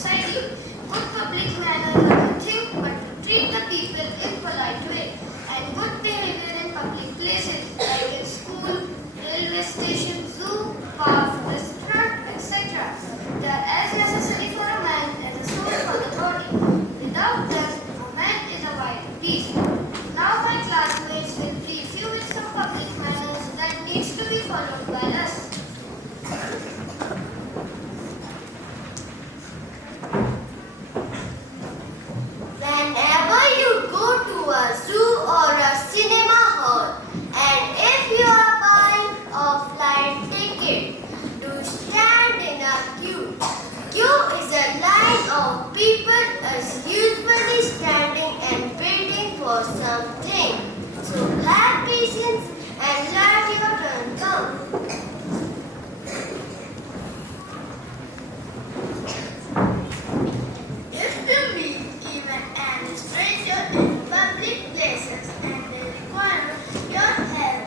society. Good public manners are nothing but to treat the people in polite way, and good behavior in public places like in school, railway station, zoo, park, restaurant, etc. They are as necessary for a man as a soul for the body. Without them, a man is a wild beast. Now my classmates will brief you with some public manners that needs to be followed by us. Whenever you go to a zoo or a cinema hall, and if you are buying a flight ticket, do stand in a queue. Queue is a line of people as usually standing and waiting for something. So have patience and let your turn come. If you meet even an stranger in public places and they require your help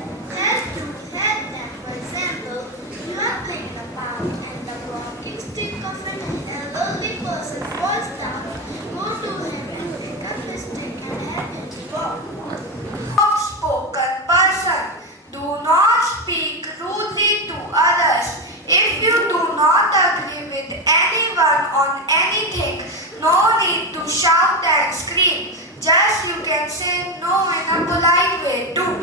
to help them. For example, you are playing a part and the walking stick of an elderly person falls down. Go to him and pick up the stick and help him to walk. Soft-spoken person. Do not speak rudely to others. If you do not agree with anyone on anything, no need to shout and scream. Just you can say no in a polite way too.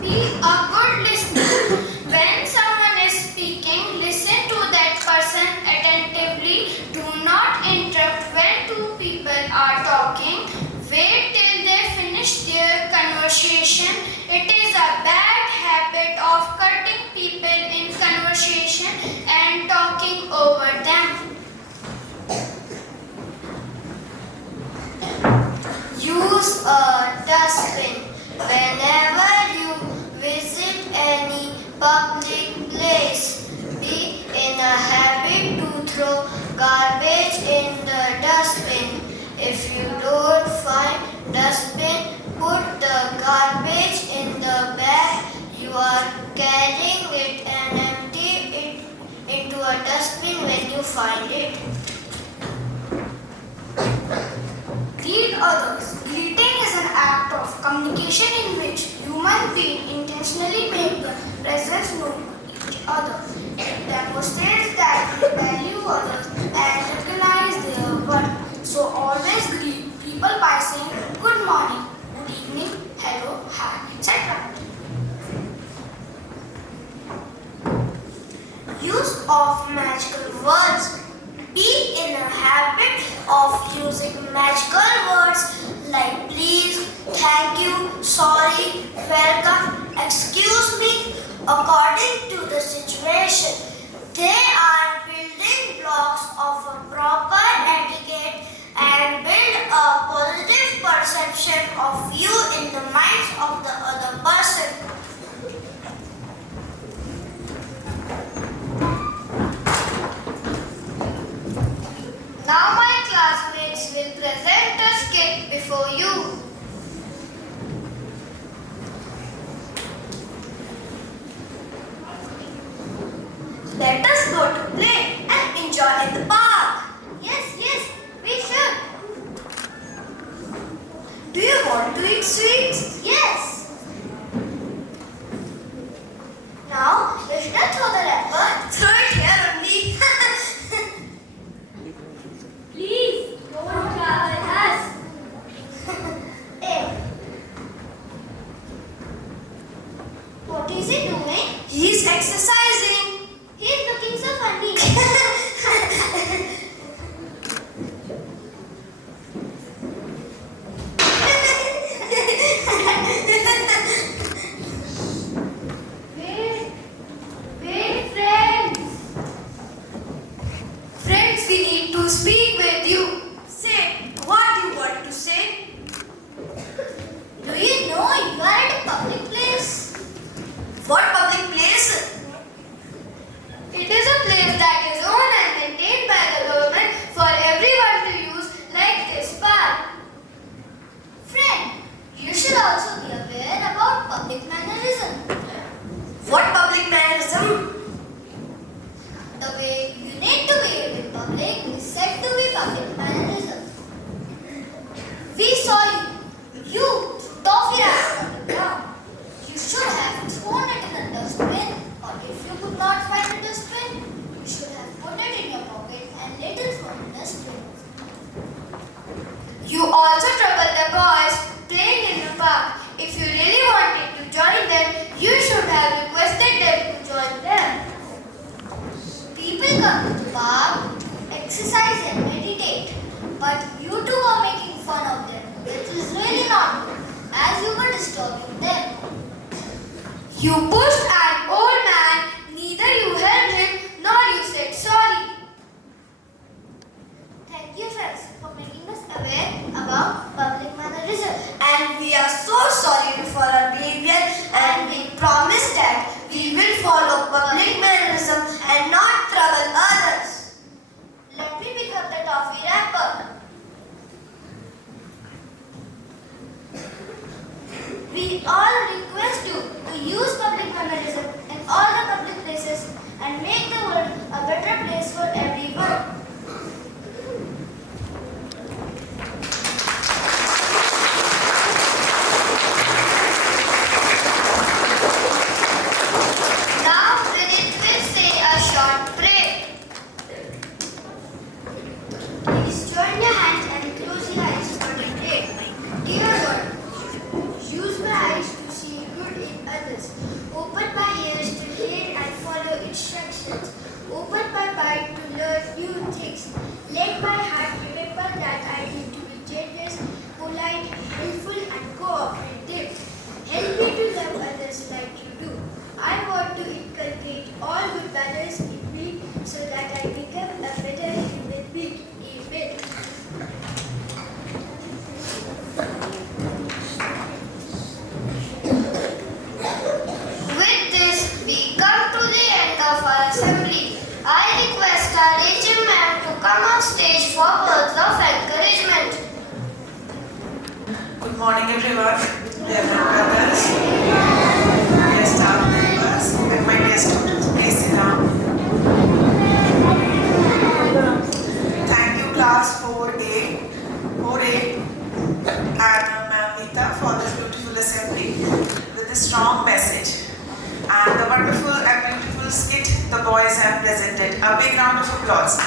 Be a good listener. When someone is speaking, listen to that person attentively. Do not interrupt when two people are talking. Wait till they finish their conversation. It is a bad habit of cutting people in conversation and talking over them. Use a dustbin whenever you visit any public place. Be in a habit to throw garbage in the dustbin. If you don't find dustbin, put the garbage in the bag you are carrying it and empty it into a dustbin when you find it. Greet others. Greeting is an act of communication in which human beings intentionally make their presence known to each other. It demonstrates that we value others and recognize their worth. So always greet people by saying good morning, good evening, hello, hi, etc. Use of magical words. Be in a habit of using magical words like please, thank you, sorry, welcome, excuse me, according to the situation. They are building blocks of a proper etiquette and build a positive perception of you in the minds of the other person. Now my classmates will present a skit before you. Let us go to play and enjoy in the park. Yes, we should. Do you want to eat sweets? Yes. Now, Krishna throw the wrapper. Throw it here only. Please, don't trouble us. Eh. What is he doing? He's exercising. He's looking so funny. Wait, friends. Friends, we need to speak with you. Say what you want to say. Do you know you are at a public place? What public place? but you two were making fun of them, which is really not good, as you were disturbing them. You pushed an old man, neither you helped him nor you said sorry. Thank you, friends, for making us aware about public mannerism. And we are so sorry for our behavior, and we promise that we will follow public mannerism and not trouble others. Let me pick up the toffee wrapper. We all request you to use public mannerism in all the public places and make the world a better place for everyone. Now we'll say a short prayer. Please join your hands and close your eyes for the prayer. Dear Lord, use my eyes to see good in others. Open my ears to hear and follow instructions. Open my mind to learn new things. Let my heart remember that I need to be generous, polite, helpful, and cooperative. Help me to love others like you do. I want to inculcate all good manners in me so that I become a better human being. Amen. With this, we come to the end of our assembly. I request our Rachel ma'am to come on stage for words of encouragement. Good morning, everyone. Reverend brothers, dear staff members, and my dear students. Please sit down. Thank you, class 4A, and Ma'am Nita for this beautiful assembly with a strong message and the wonderful and beautiful skit the boys have presented. A big round of applause.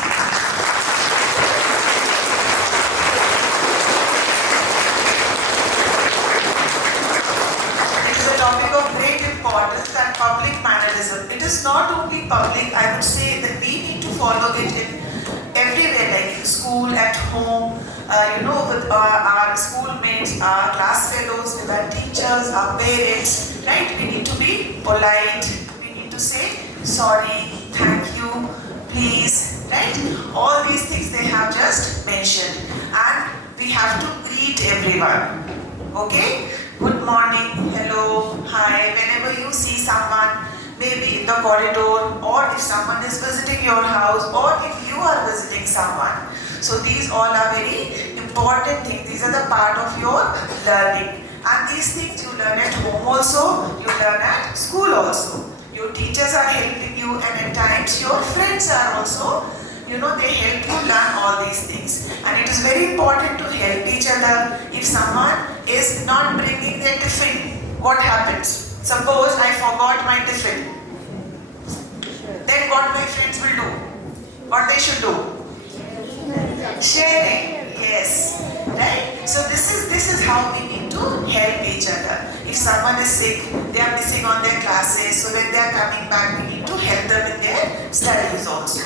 Topic of great importance and public mannerism. It is not only public, I would say that we need to follow it in everywhere, like in school, at home, with our schoolmates, our class fellows, with our teachers, our parents, right? We need to be polite, we need to say sorry, thank you, please, right? All these things they have just mentioned. And we have to greet everyone, okay? Good morning, hello, hi. Whenever you see someone, maybe in the corridor, or if someone is visiting your house, or if you are visiting someone. So these all are very important things. These are the part of your learning. And these things you learn at home also, you learn at school also. Your teachers are helping you, and at times your friends are also, they help you learn all these things. And it is very important to help each other. If someone is not bringing their tiffin, what happens? Suppose I forgot my tiffin. Then what my friends will do? What they should do? Sharing. Yes. Right? So this is how we need to help each other. If someone is sick, they are missing on their classes, so when they are coming back, we need to help them in their studies also.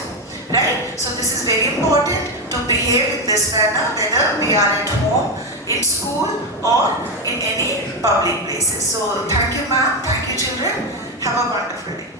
Right? So this is very important to behave in this manner, whether we are at home, in school, or in any public places. So thank you, ma'am. Thank you, children. Have a wonderful day.